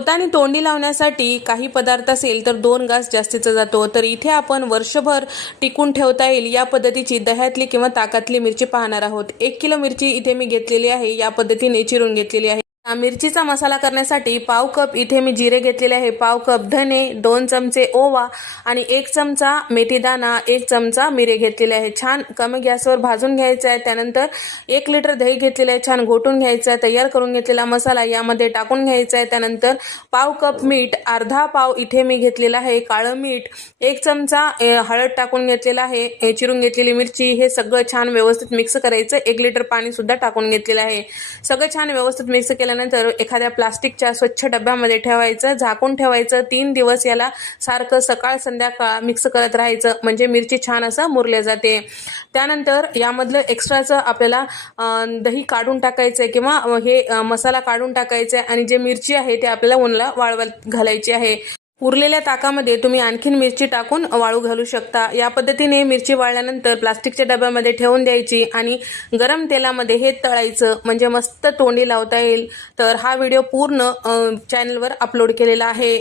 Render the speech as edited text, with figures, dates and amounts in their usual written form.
जेवताना तोंडी लावण्यासाठी काही पदार्थ असेल तर 2 घास जास्तीचा जातो। तर इथे आपण वर्षभर टिकून ठेवता येईल या पद्धतीची दह्यातली किंवा ताकातली मिरची पाहणार आहोत। 1 किलो मिरची इथे मी घेतलेली आहे, या पद्धतीने चिरून घेतलेली आहे। मिरचीचा मसाला करण्यासाठी पाव कप इथे मी जिरे घेतलेले आहे, पाव कप धने, 2 चमचे ओवा आणि 1 चमचा मेथीदाणा, 1 चमचा मिरे घेतलेले आहे। छान कमी गॅसवर भाजून घ्यायचं आहे। त्यानंतर 1 लिटर दही घेतलेले आहे, छान घोटून घ्यायचं आहे। तयार करून घेतलेला मसाला यामध्ये टाकून घ्यायचा आहे। त्यानंतर पाव कप मीठ, अर्धा पाव इथे मी घेतलेला आहे काळं मीठ, 1 चमचा हळद टाकून घेतलेला आहे। चिरून घेतलेली मिरची, हे सगळं छान व्यवस्थित मिक्स करायचं। 1 लिटर पाणी सुद्धा टाकून घेतलेलं आहे। सगळं छान व्यवस्थित मिक्स केल्यानंतर एखाद्या प्लास्टिकच्या स्वच्छ डब्यामध्ये ठेवायचं, झाकून ठेवायचं। 3 दिवस याला सारखं सकाळ संध्याकाळ मिक्स करत राहायचं, म्हणजे मिरची छान असं मुरल्या जाते। त्यानंतर यामधलं एक्स्ट्राचं आपल्याला दही काढून टाकायचं आहे किंवा हे मसाला काढून टाकायचा आहे आणि जे मिरची आहे ते आपल्याला उन्हाला वाळवत घालायची आहे। उरलेल्या ताकामध्ये तुम्ही आणखीन मिरची टाकून वाळू घालू शकता। या पद्धतीने मिरची वाळल्यानंतर प्लास्टिकच्या डब्यामध्ये ठेवून द्यायची आणि गरम तेलामध्ये हे तळायचं, म्हणजे मस्त तोंडी लावता येईल। तर हा व्हिडिओ पूर्ण चॅनलवर अपलोड केलेला आहे।